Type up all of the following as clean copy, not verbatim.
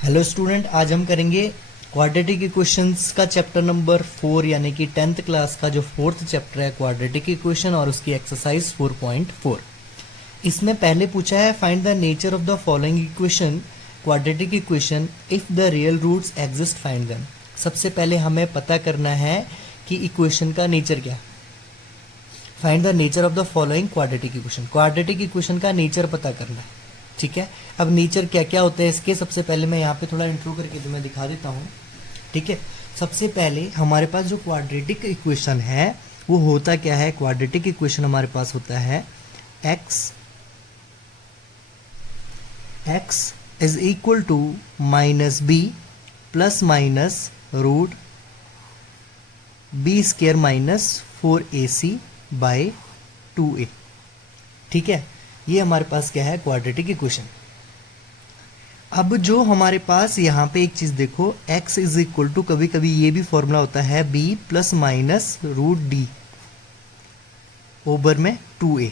Hello student, आज हम करेंगे क्वाड्रेटिक इक्वेशंस का चैप्टर नंबर 4 यानी कि 10th क्लास का जो फोर्थ चैप्टर है क्वाड्रेटिक इक्वेशन और उसकी एक्सरसाइज 4.4। इसमें पहले पूछा है find the nature of the following equation quadratic equation if the real roots exist find them. सबसे पहले हमें पता करना है कि इक्वेशन का नेचर क्या है। Find the nature of the following quadratic equation, quadratic equation का नेचर पता करना है। ठीक है, अब नेचर क्या क्या होता है इसके, सबसे पहले मैं यहाँ पे थोड़ा इंट्रो करके तुम्हें दिखा देता हूँ। ठीक है, सबसे पहले हमारे पास जो क्वाड्रेटिक इक्वेशन है वो होता क्या है। क्वाड्रेटिक इक्वेशन हमारे पास होता है x is equal to minus b plus minus root b square minus 4ac by 2a। ठीक है, ये हमारे पास क्या है क्वाड्रेटिक इक्वेशन। अब जो हमारे पास यहाँ पे एक चीज देखो, x इज इक्वल टू, कभी कभी ये भी फॉर्मूला होता है b plus minus root d over में 2a।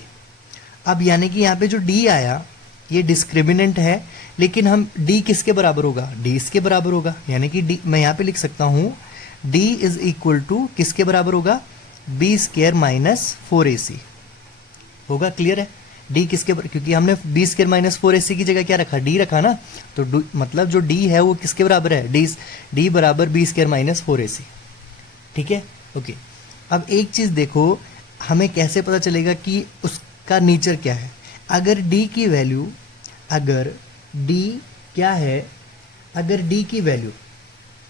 अब यानी कि यहाँ पे जो d आया ये डिस्क्रिमिनेंट है, लेकिन हम d किसके बराबर होगा, d इसके बराबर होगा। यानी कि d मैं यहाँ पे लिख सकता हूँ d इज इक्वल टू किसके बराबर होगा, b स्क्र माइनस 4ac होगा। क्लियर है, d किसके, क्योंकि हमने b स्क्र माइनस 4ac की जगह क्या रखा, d रखा ना, तो मतलब जो d है वो किसके बराबर है, d बराबर b स्क्र माइनस 4ac। ठीक है, ओके। अब एक चीज देखो, हमें कैसे पता चलेगा कि उसका नेचर क्या है। अगर d की वैल्यू, अगर d क्या है, अगर d की वैल्यू,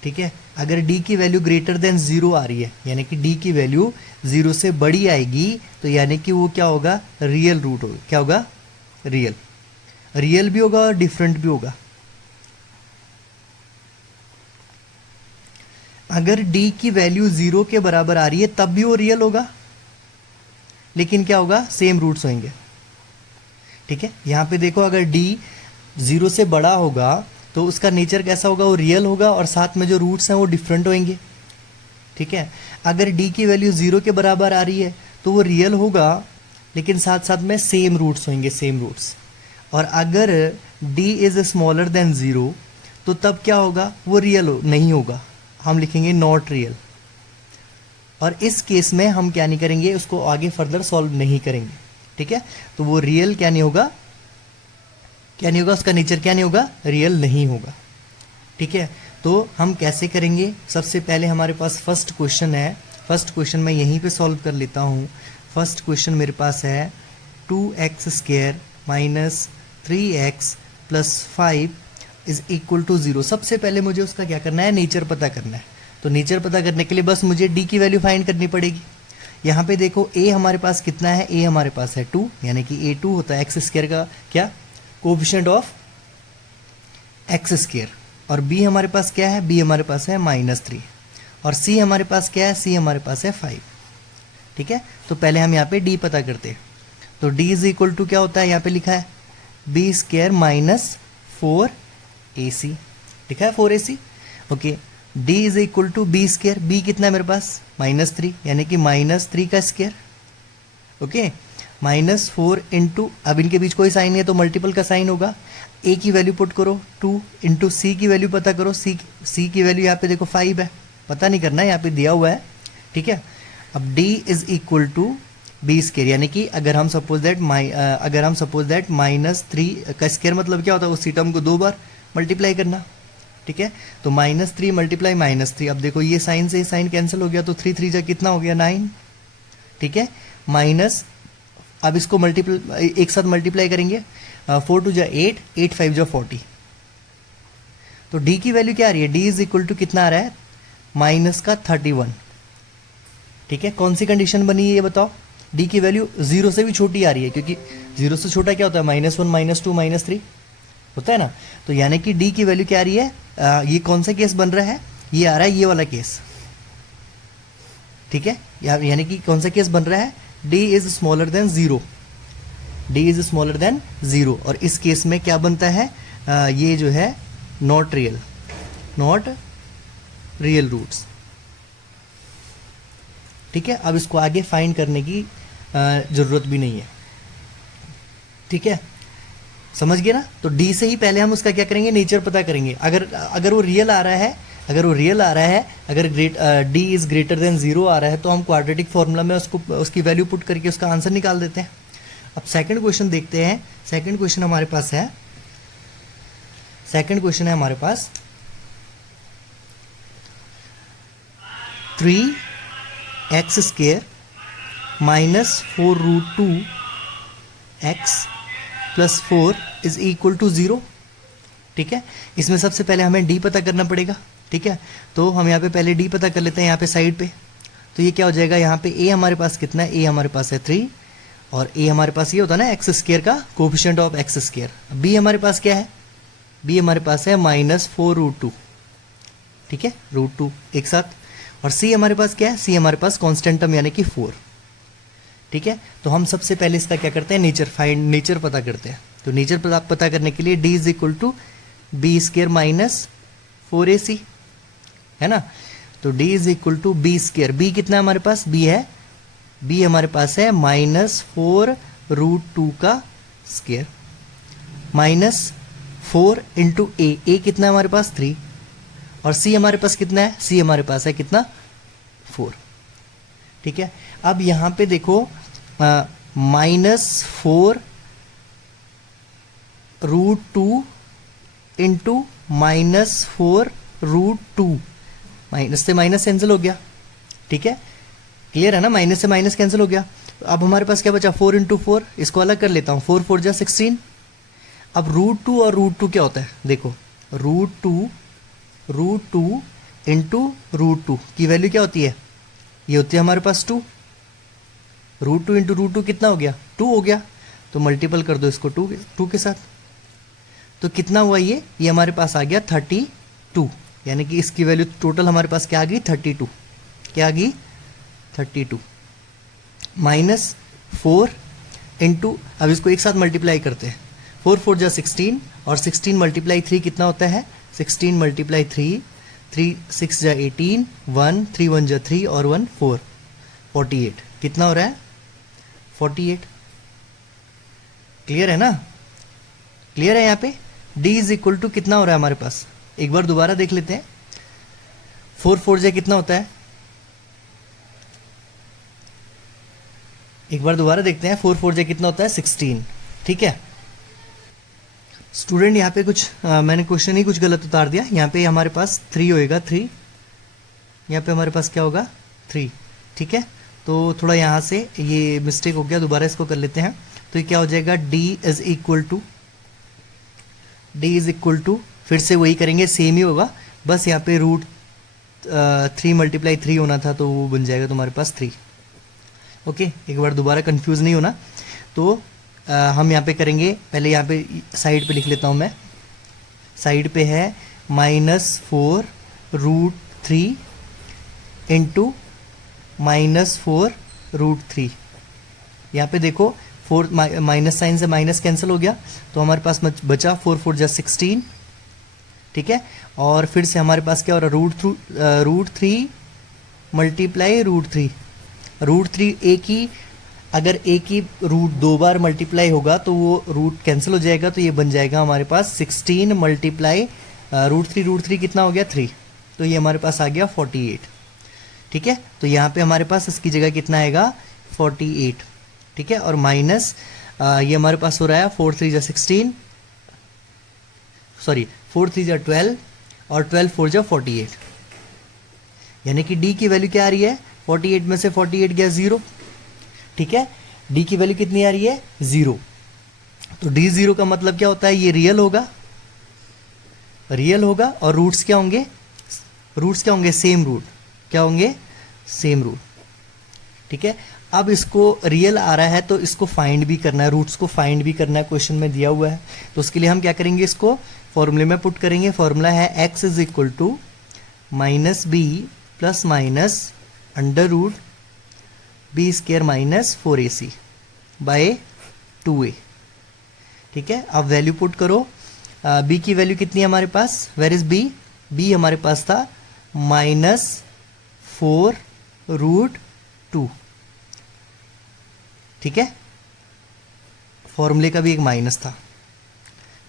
ठीक है, अगर d की वैल्यू ग्रेटर देन 0 आ रही है, यानी कि d की वैल्यू 0 से बड़ी आएगी, तो यानी कि वो क्या होगा, रियल रूट होगा। क्या होगा, रियल भी होगा और डिफरेंट भी होगा। अगर d की वैल्यू 0 के बराबर आ रही है तब भी वो रियल होगा, लेकिन क्या होगा, सेम रूट्स होंगे। ठीक है, यहां पे देखो, अगर d 0 से बड़ा होगा तो उसका नेचर कैसा होगा, वो रियल होगा और साथ में जो रूट्स हैं वो डिफरेंट होंगे। ठीक है, अगर d की वैल्यू 0 के बराबर आ रही है तो वो रियल होगा, लेकिन साथ साथ में सेम रूट्स होंगे, सेम रूट्स। और अगर d इज स्मॉलर देन 0 तो तब क्या होगा, वो रियल नहीं होगा, हम लिखेंगे नॉट रियल। और इस केस में हम क्या नहीं करेंगे, उसको आगे फर्दर सॉल्व नहीं करेंगे। ठीक है, तो वो रियल क्या नहीं होगा, क्या नहीं होगा, उसका नेचर क्या नहीं होगा, रियल नहीं होगा। ठीक है, तो हम कैसे करेंगे, सबसे पहले हमारे पास फर्स्ट क्वेश्चन है। फर्स्ट क्वेश्चन मैं यहीं पे सॉल्व कर लेता हूँ। फर्स्ट क्वेश्चन मेरे पास है 2x square minus 3x plus 5 is equal to 0। सबसे पहले मुझे उसका क्या करना है, नेचर पता करना है। तो नेचर पता करने के लिए बस मुझे d की वैल्यू फाइंड करनी पड़ेगी। यहाँ पे देखो a हमारे पास कितना है, a हमारे पास है 2, यानी कि a2 होता है एक्स स्क्वायर का क्या, कोएफिशिएंट ऑफ एक्स स्क्वायर। और b हमारे पास क्या है, b हमारे पास है -3। और c हमारे पास क्या है, c हमारे पास है 5। ठीक है, तो पहले हम यहाँ पे d पता करते हैं। तो d इज इक्वल टू क्या होता है, यहाँ पे लिखा है b स्क्वायर माइनस 4ac। लिखा है 4ac। Okay, d is equal to b square, b कितना है मेरे पास, -3, यानी कि -3 का स्क्वायर। ओके, -4 इंटू, अब इनके बीच कोई साइन नहीं है तो मल्टीपल का साइन होगा। a की वैल्यू पुट करो 2 इंटू c की वैल्यू पता करो, c की वैल्यू यहाँ पे देखो 5 है, पता नहीं करना है, यहाँ पे दिया हुआ है। ठीक है, अब d is equal to b square, यानी कि अगर हम सपोज दैट -3 का स्क्वायर मतलब क्या होता है, उसी टर्म को 2 बार मल्टीप्लाई करना। ठीक है, तो -3 मल्टीप्लाई -3, अब देखो ये साइन से साइन कैंसिल हो गया, तो 3 3 जा कितना हो गया, 9। ठीक है, माइनस, अब इसको मल्टीप्लाई एक साथ मल्टीप्लाई करेंगे, 4 2 जा 8, 8 5 जा 40। तो d की वैल्यू क्या आ रही है, d इज इक्वल टू कितना आ रहा है, माइनस का 31। ठीक है, कौन सी कंडीशन बनी है ये बताओ, d की वैल्यू 0 से भी छोटी आ रही है, क्योंकि 0 से छोटा क्या होता है, -1 -2 -3 होता है ना। तो यानी कि d की वैल्यू क्या आ रही है, ये कौन सा केस बन रहा है, ये आ रहा है ये वाला केस। ठीक है, यानी कि कौन सा केस बन रहा है, d is smaller than 0, d is smaller than 0। और इस केस में क्या बनता है, ये जो है नॉट रियल रूट्स। ठीक है, अब इसको आगे फाइंड करने की जरूरत भी नहीं है। ठीक है, समझ गए ना? तो डी से ही पहले हम उसका क्या करेंगे, नेचर पता करेंगे। अगर वो रियल आ रहा है, अगर डी इज ग्रेटर देन 0 आ रहा है, तो हम क्वाड्रेटिक फॉर्मूला में उसकी वैल्यू पुट करके उसका आंसर निकाल देते हैं। अब सेकंड क्वेश्चन देखते हैं। सेकंड क्वेश्चन हमारे पास है 3x² minus 4√2x plus 4 is equal to 0। ठीक है, इसमें सबसे पहले हमें डी पता करना पड़ेगा। ठीक है, तो हम यहाँ पे पहले डी पता कर लेते हैं यहाँ पे साइड पे। तो ये क्या हो जाएगा, यहाँ पे ए हमारे पास कितना है, ए हमारे पास है 3, और ए हमारे पास ये होता है ना x² का कोफिशिएंट ऑफ x²। बी हमारे पास क्या है, बी हमारे पास है -4√2। ठीक है, √2 एक साथ। और सी हमारे पास क्या है, सी हमारे पास कांस्टेंट टर्म यानी कि 4। ठीक है, तो हम सबसे पहले इसका क्या करते हैं, नेचर पता करते हैं। तो नेचर पता करने के लिए d is equal to b² minus 4ac है ना। तो d is equal to b², b कितना है हमारे पास, b है, b हमारे पास है -4√2 का स्क्वायर माइनस 4 इंटू ए कितना है हमारे पास 3, और c हमारे पास कितना है, c हमारे पास है कितना 4। ठीक है, अब यहां पे देखो -4√2 इंटू -4√2, माइनस से माइनस कैंसिल हो गया। ठीक है, क्लियर है ना, माइनस से माइनस कैंसिल हो गया। अब हमारे पास क्या बचा, 4 इंटू 4, इसको अलग कर लेता हूँ, 4 4 जा 16। अब √2 और √2 क्या होता है, देखो √2 इंटू √2 की वैल्यू क्या होती है, ये होती है हमारे पास 2। √2 इंटू √2 कितना हो गया, 2 हो गया। तो मल्टीपल कर दो इसको 2 के साथ। तो कितना हुआ, ये हमारे पास आ गया 32, यानी कि इसकी वैल्यू टोटल हमारे पास क्या आ गई 32। क्या आ गई 32 माइनस 4 इंटू, अब इसको एक साथ मल्टीप्लाई करते हैं, 4 4 जा 16, और 16 मल्टीप्लाई 3 कितना होता है, 16 मल्टीप्लाई 3 6 जा 18, 1 3 1 जा 3 और 1 4, 48 कितना हो रहा है 48। क्लियर है ना, क्लियर है। यहाँ पे d इज इक्वल टू कितना हो रहा है हमारे पास, एक बार दोबारा देख लेते हैं। 4 4 जा कितना होता है, एक बार दोबारा देखते हैं, 4 4 जा कितना होता है 16। ठीक है स्टूडेंट, यहाँ पे कुछ मैंने क्वेश्चन ही कुछ गलत उतार दिया। यहाँ पे हमारे पास 3 होएगा 3, यहाँ पे हमारे पास क्या होगा 3। ठीक है, तो थोड़ा यहाँ से ये मिस्टेक हो गया, दोबारा इसको कर लेते हैं। तो ये क्या हो जाएगा, d इज इक्वल टू फिर से वही करेंगे, सेम ही होगा, बस यहाँ पे √3 मल्टीप्लाई 3 होना था, तो वो बन जाएगा तुम्हारे पास 3। ओके, एक बार दोबारा कंफ्यूज नहीं होना। तो हम यहाँ पे करेंगे, पहले यहाँ पे साइड पे लिख लेता हूँ मैं, साइड पे है -4√3 इंटू -4√3। यहाँ पे देखो 4 माइनस साइन से माइनस कैंसिल हो गया, तो हमारे पास बचा 4 4 जा 16। ठीक है, और फिर से हमारे पास क्या हो रहा है, √3 मल्टीप्लाई √3 एक ही, अगर एक ही रूट 2 बार मल्टीप्लाई होगा तो वो रूट कैंसिल हो जाएगा, तो ये बन जाएगा हमारे पास 16 मल्टीप्लाई √3 कितना हो गया 3, तो ये हमारे पास आ गया 48। ठीक है, तो यहाँ पे हमारे पास इसकी जगह कितना आएगा 48। ठीक है, और माइनस ये हमारे पास हो रहा है 4 3 जा 16, सॉरी 4 3 जा 12, और 12 4 जा 48, यानी कि d की वैल्यू क्या आ रही है, 48 में से 48 गया 0। ठीक है, d की वैल्यू कितनी आ रही है 0। तो d 0 का मतलब क्या होता है, ये रियल होगा, और रूट्स क्या होंगे, सेम रूट, क्या होंगे सेम रूट। ठीक है, अब इसको रियल आ रहा है तो इसको फाइंड भी करना है, रूट्स को फाइंड भी करना है, क्वेश्चन में दिया हुआ है। तो उसके लिए हम क्या करेंगे, इसको फॉर्मूले में पुट करेंगे। फॉर्मूला है x is equal to -b plus minus √b² minus 4ac by 2a। ठीक है, अब वैल्यू पुट करो, b की वैल्यू कितनी है हमारे पास, वेयर इज b, b हमारे पास था -4√2। ठीक है, फॉर्मूले का भी एक माइनस था।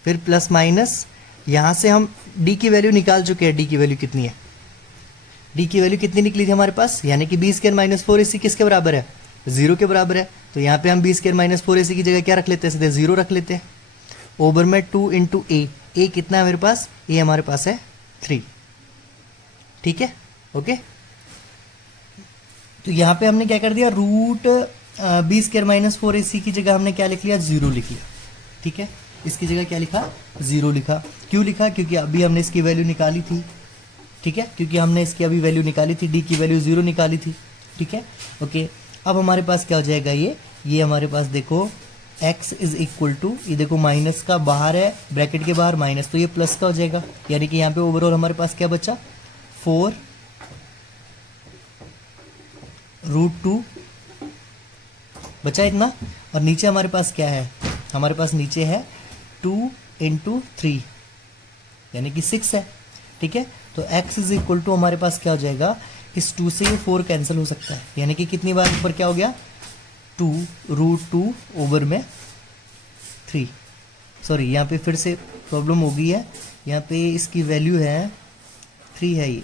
फिर प्लस माइनस, यहाँ से हम डी की वैल्यू निकाल चुके हैं। डी की वैल्यू कितनी है, डी की वैल्यू कितनी निकली थी हमारे पास, यानी कि बी स्क्वायर माइनस 4ac किसके बराबर है, 0 के बराबर है। तो यहाँ पे हम बी स्क्वायर माइनस 4ac की जगह क्या रख लेते हैं, सीधे 0 रख लेते हैं। ओवर में 2 इंटू ए कितना है मेरे पास, ए हमारे पास है 3। ठीक है, ओके। तो यहाँ पे हमने क्या कर दिया, root b square minus 4ac की जगह हमने क्या लिख लिया, 0 लिख लिया। ठीक है, इसकी जगह क्या लिखा, 0 लिखा। क्यों लिखा, क्योंकि अभी हमने इसकी वैल्यू निकाली थी। ठीक है, क्योंकि हमने इसकी अभी वैल्यू निकाली थी, डी की वैल्यू 0 निकाली थी। ठीक है, ओके। अब हमारे पास क्या हो जाएगा, ये हमारे पास देखो x इज इक्वल टू, ये देखो माइनस का बाहर है, ब्रैकेट के बाहर माइनस, तो ये प्लस का हो जाएगा। यानी कि यहाँ पे ओवरऑल हमारे पास क्या बचा, 4 रूट 2 बचा इतना। और नीचे हमारे पास क्या है, हमारे पास नीचे है 2 इंटू 3 यानी कि 6 है। ठीक है, तो x इज इक्वल टू हमारे पास क्या हो जाएगा, इस 2 से ये 4 कैंसिल हो सकता है, यानी कि कितनी बार ऊपर क्या हो गया, 2 रूट 2 ओवर में 3। सॉरी, यहाँ पे फिर से प्रॉब्लम हो गई है, यहाँ पे इसकी वैल्यू है 3 है ये।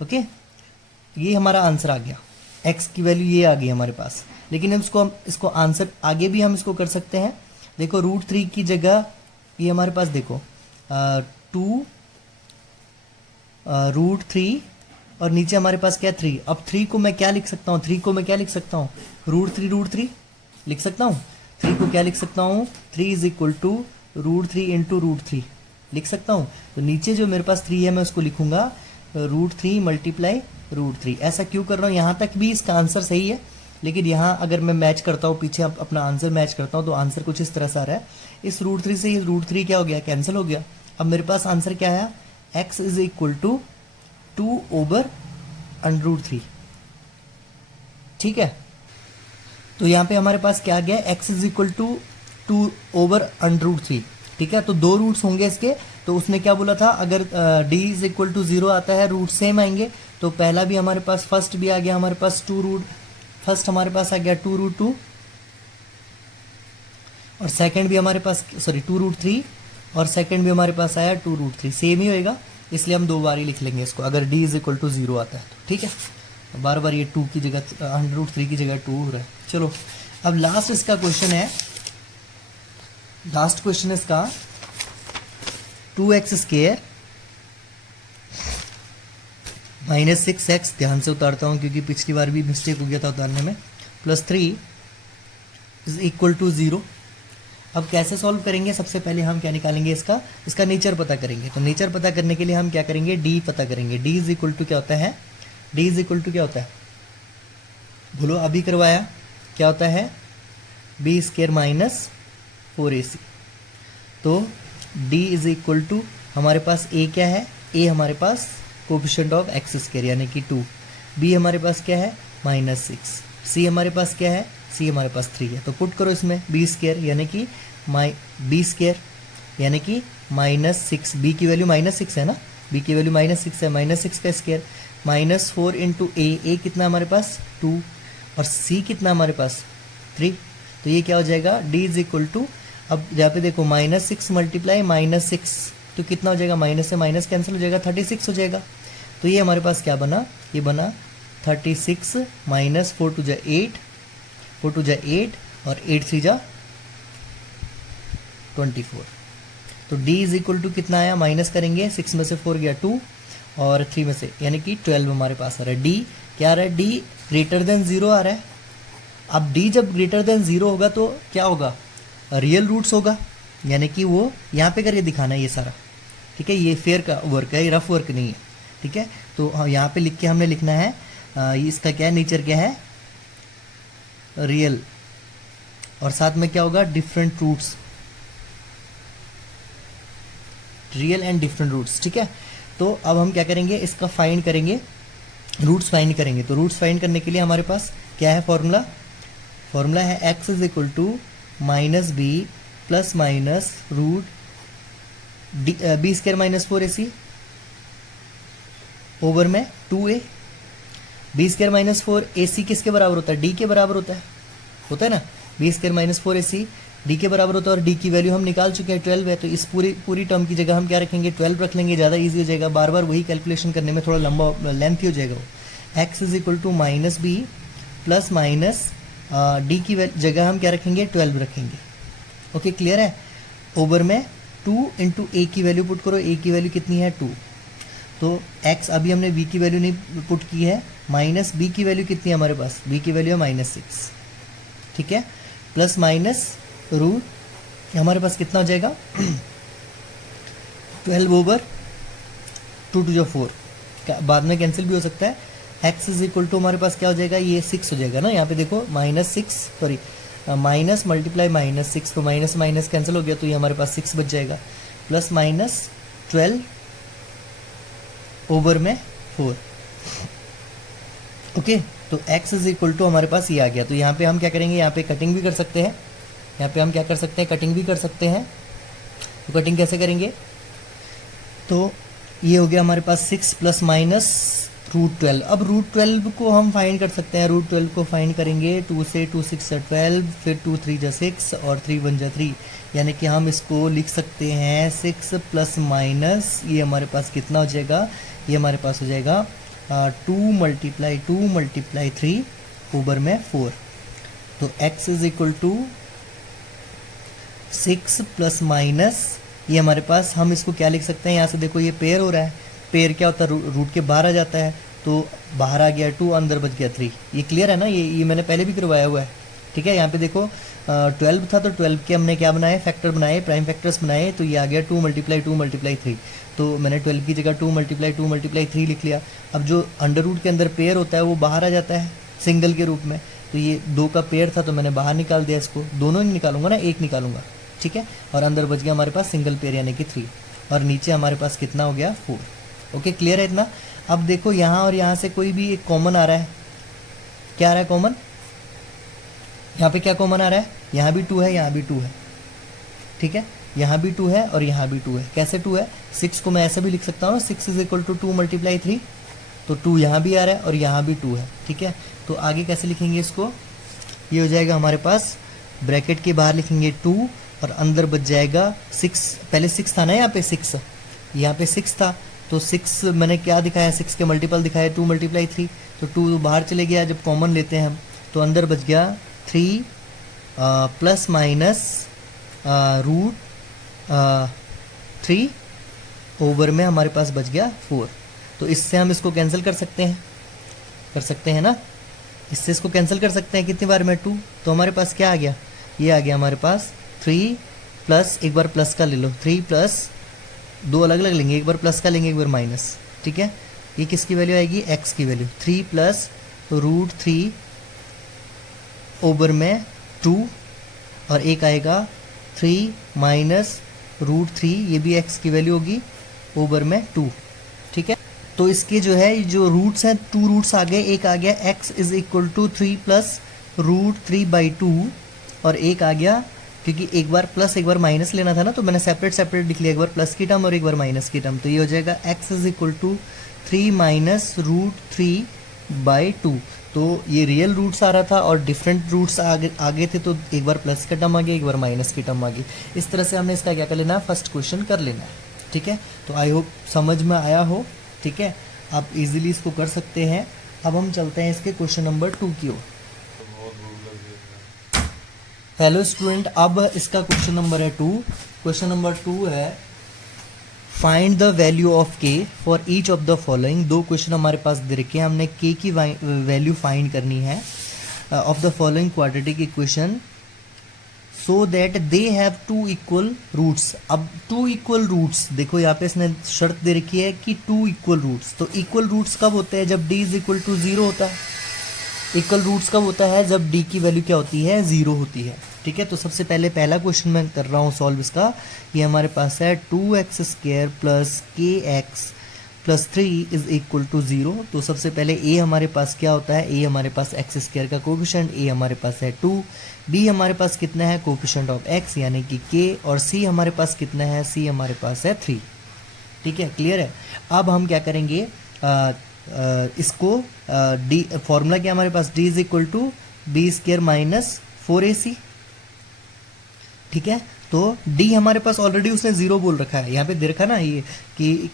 ओके, ये हमारा आंसर आ गया, x की वैल्यू ये आ गई हमारे पास। लेकिन हम इसको आंसर आगे भी हम इसको कर सकते हैं। देखो रूट 3 की जगह ये हमारे पास देखो 2 रूट 3 और नीचे हमारे पास क्या 3। अब 3 को मैं क्या लिख सकता हूँ, 3 को मैं क्या लिख सकता हूँ, रूट 3 लिख सकता हूँ। 3 को क्या लिख सकता हूँ, 3 is equal to root 3 into root 3 लिख सकता हूँ। तो नीचे जो मेरे पास 3 है मैं उसको लिखूंगा रूट 3 मल्टीप्लाई रूट 3। ऐसा क्यों कर रहा हूँ, यहाँ तक भी इसका आंसर सही है, लेकिन यहाँ अगर मैं मैच करता हूँ, पीछे अपना आंसर मैच करता हूँ, तो आंसर कुछ इस तरह से आ रहा है। इस रूट 3 से ये रूट 3 क्या हो गया, कैंसिल हो गया। अब मेरे पास आंसर क्या है, x is equal to 2 over under root 3। ठीक है, तो यहाँ पे हमारे पास क्या आ गया, x is equal to 2 over under root 3। ठीक है, तो 2 रूट्स होंगे इसके, तो उसने क्या बोला था, अगर d इज इक्वल टू 0 आता है, रूट सेम आएंगे, तो पहला भी हमारे पास, फर्स्ट भी आ गया हमारे पास 2 रूट, फर्स्ट हमारे पास आ गया 2 रूट 2 और सेकंड भी हमारे पास, सॉरी 2 रूट 3 और सेकंड भी हमारे पास आया 2 रूट 3, सेम ही होएगा, इसलिए हम 2 बार ही लिख लेंगे इसको, अगर d इज इक्वल टू 0 आता है तो। ठीक है, बार बार ये 2 की जगह, अंडर रूट 3 की जगह 2 हो रहा है। चलो, अब लास्ट इसका क्वेश्चन है, लास्ट क्वेश्चन इसका 2x स्क्वायर माइनस 6x, ध्यान से उतारता हूँ क्योंकि पिछली बार भी मिस्टेक हो गया था उतारने में, प्लस 3 इज इक्वल टू 0। अब कैसे सॉल्व करेंगे, सबसे पहले हम क्या निकालेंगे, इसका नेचर पता करेंगे। तो नेचर पता करने के लिए हम क्या करेंगे, d पता करेंगे। d इज इक्वल टू क्या होता है, d इज इक्वल टू क्या होता है, बोलो, अभी करवाया, क्या होता है, बी स्क्वायर माइनस 4ac। तो d इज इक्वल टू हमारे पास a क्या है, a हमारे पास कोफिशिएंट ऑफ एक्स स्क्वायर यानी कि 2, b हमारे पास क्या है -6, c हमारे पास क्या है, c हमारे पास 3 है। तो पुट करो इसमें b स्क्वायर यानी कि b स्क्वायर यानी कि -6, b की वैल्यू -6 है ना, b की वैल्यू -6 है, -6 का स्क्वायर -4 इंटू a कितना हमारे पास 2 और c कितना हमारे पास 3। तो ये क्या हो जाएगा, d इज इक्वल टू, अब यहाँ पे देखो -6 मल्टीप्लाई -6 तो कितना हो जाएगा, माइनस से माइनस कैंसिल हो जाएगा, 36 हो जाएगा। तो ये हमारे पास क्या बना, ये बना 36 माइनस 4 टू जा 8, 4 टू जा 8 और 8 3 जा 24। तो d इज इक्वल टू कितना आया, माइनस करेंगे, 6 में से 4 गया 2 और 3 में से यानी कि 12 हमारे पास आ रहा है। d क्या आ रहा है, d ग्रेटर देन 0 आ रहा है। अब d जब ग्रेटर देन 0 होगा तो क्या होगा, रियल रूट्स होगा, यानी कि वो यहाँ पे करके दिखाना है ये सारा। ठीक है, ये फेयर का वर्क है, ये रफ वर्क नहीं है। ठीक है, तो यहाँ पे लिख के हमने लिखना है, इसका क्या है, नेचर क्या है, रियल, और साथ में क्या होगा, different roots, real and different roots. ठीक है, तो अब हम क्या करेंगे, इसका फाइंड करेंगे, रूट्स फाइंड करेंगे। तो रूट्स फाइंड करने के लिए हमारे पास क्या है, फॉर्मूला है x is equal to -b plus minus root b square minus 4ac over में 2a। B square minus 4ac किसके बराबर होता है, d के बराबर होता है ना। B square minus 4ac D के बराबर होता है, और डी की वैल्यू हम निकाल चुके हैं 12 है, तो इस पूरी टर्म की जगह हम क्या रखेंगे 12 रख लेंगे, ज़्यादा ईजी हो जाएगा, बार बार वही कैलकुलेशन करने में थोड़ा लंबा लेंथी हो जाएगा वो। X is equal to minus b plus minus d की जगह हम क्या रखेंगे 12 रखेंगे। ओके क्लियर है। ओवर में 2 इंटू ए की वैल्यू पुट करो, ए की वैल्यू कितनी है 2, तो x अभी हमने v की वैल्यू नहीं पुट की है, माइनस b की वैल्यू कितनी है हमारे पास, b की वैल्यू है -6, ठीक है, प्लस माइनस रूट हमारे पास कितना हो जाएगा 12 ओवर 2 टू जो 4, बाद में कैंसिल भी हो सकता है। x इज इक्वल टू हमारे पास क्या हो जाएगा, ये 6 हो जाएगा ना, यहाँ पे देखो माइनस मल्टीप्लाई -6, तो माइनस माइनस कैंसिल हो गया, तो ये हमारे पास 6 बच जाएगा, प्लस माइनस 12 ओवर में 4। ओके तो x इज इक्वल टू हमारे पास ये आ गया। तो यहाँ पे हम क्या करेंगे, यहाँ पे कटिंग भी कर सकते हैं, यहाँ पे हम क्या कर सकते हैं कटिंग भी कर सकते हैं। तो कटिंग कैसे करेंगे, तो ये हो गया हमारे पास 6 प्लस माइनस √12। अब √12 को हम फाइंड कर सकते हैं, √12 को फाइंड करेंगे 2 से 2 6 12, फिर 2 3 जा 6 और 3 1 जा 3, यानी कि हम इसको लिख सकते हैं 6 प्लस माइनस ये हमारे पास कितना हो जाएगा, ये हमारे पास हो जाएगा 2 मल्टीप्लाई 3 ओवर में 4। तो x is equal to 6 plus minus ये हमारे पास, हम इसको क्या लिख सकते हैं, यहाँ से देखो ये पेयर हो रहा है, पेयर क्या होता है रूट के बाहर आ जाता है, तो बाहर आ गया 2, अंदर बच गया 3। ये क्लियर है ना, ये मैंने पहले भी करवाया हुआ है, ठीक है। यहाँ पे देखो 12 था, तो 12 के हमने क्या बनाए, फैक्टर बनाए, प्राइम फैक्टर्स बनाए, तो ये आ गया 2 मल्टीप्लाई 3, तो मैंने 12 की जगह 2 मल्टीप्लाई 3 लिख लिया। अब जो अंडर रूट के अंदर पेयर होता है वो बाहर आ जाता है सिंगल के रूप में, तो ये 2 का पेयर था तो मैंने बाहर निकाल दिया, इसको दोनों नहीं निकालूंगा ना, एक निकालूंगा, ठीक है, और अंदर बच गया हमारे पास सिंगल पेयर यानी कि 3, और नीचे हमारे पास कितना हो गया 4। ओके क्लियर है इतना। अब देखो यहाँ और यहाँ से कोई भी एक कॉमन आ रहा है, क्या आ रहा है कॉमन, यहाँ पे क्या कॉमन आ रहा है, यहाँ भी 2 है, यहाँ भी 2 है, ठीक है, यहाँ भी 2 है और यहाँ भी 2 है। कैसे 2 है, 6 को मैं ऐसे भी लिख सकता हूँ, 6 इज इक्वल टू 2 मल्टीप्लाई 3, तो 2 यहाँ भी आ रहा है और यहाँ भी 2 है, ठीक है। तो आगे कैसे लिखेंगे इसको, ये हो जाएगा हमारे पास ब्रैकेट के बाहर लिखेंगे 2 और अंदर बच जाएगा 6, पहले 6 था ना, यहाँ पे 6, यहाँ पे 6 था, तो 6 मैंने क्या दिखाया, 6 के मल्टीपल दिखाया 2 मल्टीप्लाई 3, तो 2 बाहर चले गया, जब कॉमन लेते हैं हम तो अंदर बच गया 3 प्लस माइनस √3 ओवर में हमारे पास बच गया 4। तो इससे हम इसको कैंसिल कर सकते हैं ना, इससे इसको कैंसिल कर सकते हैं, कितनी बार में 2, तो हमारे पास क्या आ गया, ये आ गया हमारे पास 3 प्लस, एक बार प्लस का ले लो, 3 प्लस, 2 अलग अलग लेंगे, एक बार प्लस का लेंगे एक बार माइनस, ठीक है। ये किसकी वैल्यू आएगी, x की वैल्यू, 3 प्लस √3 ओवर में 2, और एक आएगा 3 माइनस √3, ये भी x की वैल्यू होगी ओवर में 2, ठीक है। तो इसके जो है जो रूट्स हैं, 2 रूट्स आ गए, एक आ गया x is equal to 3 plus √3/2, और एक आ गया, क्योंकि एक बार प्लस एक बार माइनस लेना था ना, तो मैंने सेपरेट लिख लिया, एक बार प्लस की टर्म और एक बार माइनस की टर्म, तो ये हो जाएगा x is equal to 3 minus √3/2। तो ये रियल रूट्स आ रहा था और डिफरेंट रूट्स आगे थे, तो एक बार प्लस का टर्म आ गया, एक बार माइनस की टर्म आ गई। इस तरह से हमने इसका क्या कर लेना है, फर्स्ट क्वेश्चन कर लेना है, ठीक है। तो आई होप समझ में आया हो, ठीक है, आप इजीली इसको कर सकते हैं। अब हम चलते हैं इसके क्वेश्चन नंबर 2 की ओर। हेलो स्टूडेंट, अब इसका क्वेश्चन नंबर है 2। क्वेश्चन नंबर 2 है find the value of k for each of the following. 2 question हमारे पास दे रखे हैं, हमने k की वैल्यू फाइंड करनी है of the following quadratic equation so that they have 2 equal roots. अब 2 इक्वल रूट्स, देखो यहाँ पे इसने शर्त दे रखी है कि 2 इक्वल रूट्स। तो इक्वल रूट्स कब होते हैं, जब d इज इक्वल टू 0 होता है। इक्वल रूट्स कब होता है, जब d की वैल्यू क्या होती है, 0 होती है, ठीक है। तो सबसे पहले पहला क्वेश्चन मैं कर रहा हूँ सॉल्व इसका। ये हमारे पास है 2x² plus kx plus 3 is equal to 0। तो सबसे पहले a हमारे पास क्या होता है, a हमारे पास x² का कोफिशिएंट, a हमारे पास है 2, b हमारे पास कितना है, कोफिशिएंट ऑफ x यानी कि k, और c हमारे पास कितना है, c हमारे पास है 3, ठीक है, क्लियर है। अब हम क्या करेंगे, इसको d फॉर्मूला क्या हमारे पास, d is equal to b² minus 4ac, ठीक है। तो डी हमारे पास ऑलरेडी उसने 0 बोल रखा है, यहाँ पे दे रखा ना ये कि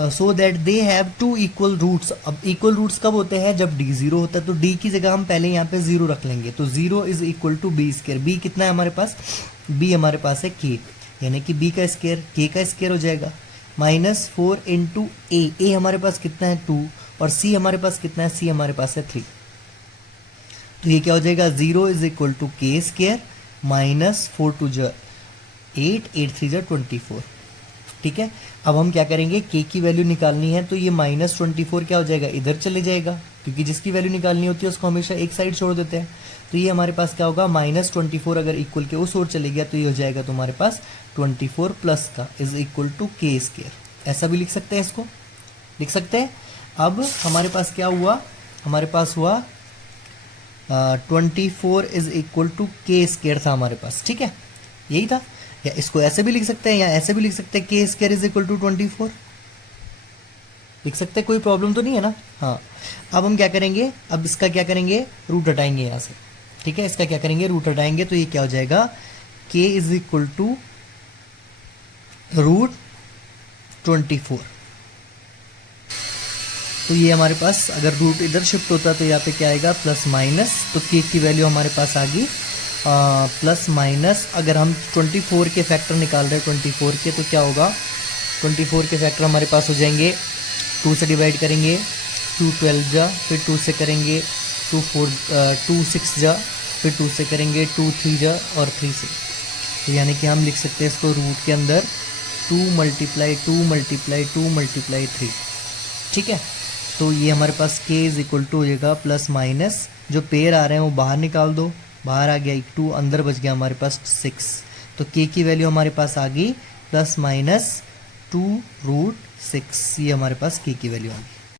so that they have two equal roots. अब इक्वल रूट्स कब होते हैं, जब डी 0 होता है। तो डी की जगह हम पहले यहाँ पे 0 रख लेंगे। तो 0 is equal to b square. B कितना है हमारे पास, बी हमारे पास है के, यानी कि बी का स्केयर के का स्केयर हो जाएगा -4 इंटू ए हमारे पास कितना है 2, और सी हमारे पास कितना है, सी हमारे पास है 3। तो ये क्या हो जाएगा, 0 इज इक्वल टू के स्केयर -4 टू 8, 8 3 24, ठीक है। अब हम क्या करेंगे, के की वैल्यू निकालनी है, तो ये -24 क्या हो जाएगा, इधर चले जाएगा, क्योंकि जिसकी वैल्यू निकालनी होती है उसको हमेशा एक साइड छोड़ देते हैं। तो ये हमारे पास क्या होगा, -24 अगर इक्वल के उस ओर चले गया तो ये हो जाएगा तुम्हारे पास 24 प्लस का इज इक्वल टू के स्केयर। ऐसा भी लिख सकते हैं, इसको लिख सकते हैं। अब हमारे पास क्या हुआ, हमारे पास हुआ 24 इज इक्वल टू के स्केयर था हमारे पास, ठीक है, यही था। या इसको ऐसे भी लिख सकते हैं, या ऐसे भी लिख सकते हैं, के स्केयर इज इक्वल टू 24 लिख सकते हैं, कोई प्रॉब्लम तो नहीं है ना। हाँ, अब हम क्या करेंगे, अब इसका क्या करेंगे, रूट हटाएंगे यहाँ से, ठीक है। इसका क्या करेंगे, रूट हटाएंगे, तो ये क्या हो जाएगा, के इज इक्वल टू √24। तो ये हमारे पास अगर रूट इधर शिफ्ट होता तो यहाँ पे क्या आएगा, प्लस माइनस। तो के की वैल्यू हमारे पास आ गई प्लस माइनस। अगर हम 24 के फैक्टर निकाल रहे हैं 24 के, तो क्या होगा, 24 के फैक्टर हमारे पास हो जाएंगे, 2 से डिवाइड करेंगे 2 12 जा, फिर 2 से करेंगे 2 6 जा, फिर 2 से करेंगे 2 3 जा, और 3 से। तो यानी कि हम लिख सकते हैं इसको रूट के अंदर 2 × 2 × 2 × 3, ठीक है। तो ये हमारे पास k इज इक्वल टू हो जाएगा प्लस माइनस, जो पेयर आ रहे हैं वो बाहर निकाल दो, बाहर आ गया 2, अंदर बच गया हमारे पास 6। तो k की वैल्यू हमारे पास आ गई +- 2 √6, ये हमारे पास k की वैल्यू आ गई।